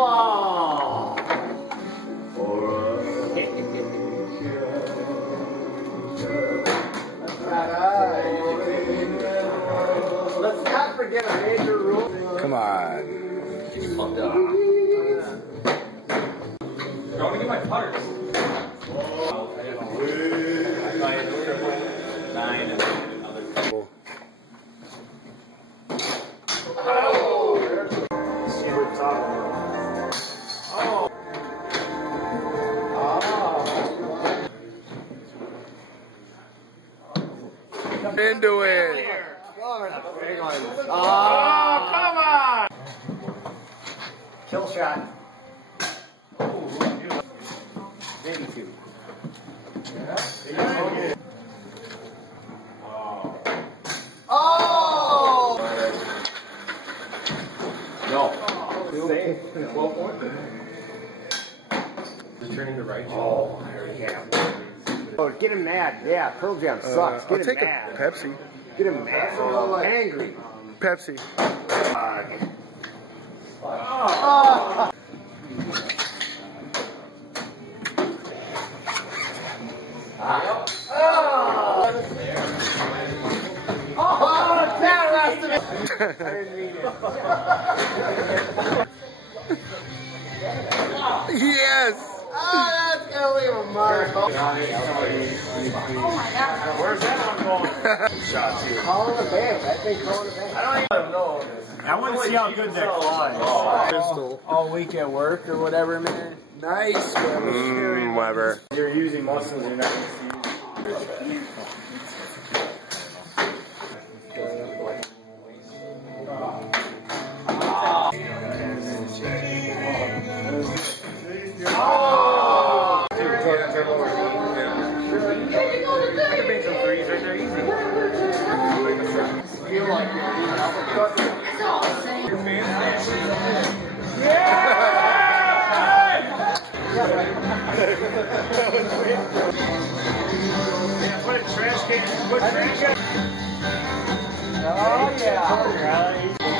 Oh! Let's not forget a major rule. Come on. I'm gonna get my putters. Nine and another. Super tough. Oh. Into it. Oh, come on! Kill shot. Maybe two. Oh! No. Safe. 12 points. Returning the right. Oh, yeah. Oh, get him mad. Yeah, Pearl Jam sucks. I'll Get take him mad. a Pepsi. Get him mad. Angry. Pepsi. Oh. Oh, that lasted. I didn't need it. Yes. Oh, that's gonna leave a mark. Oh my god. Where's that one going? Shots here. Calling the bank. I think calling the bank. I don't even know. I want to see how good that flies. Crystal. All week at work or whatever, man. Nice. Weber. You're using muscles you're not going to see. Put a trash can. Put trash can. Oh, yeah.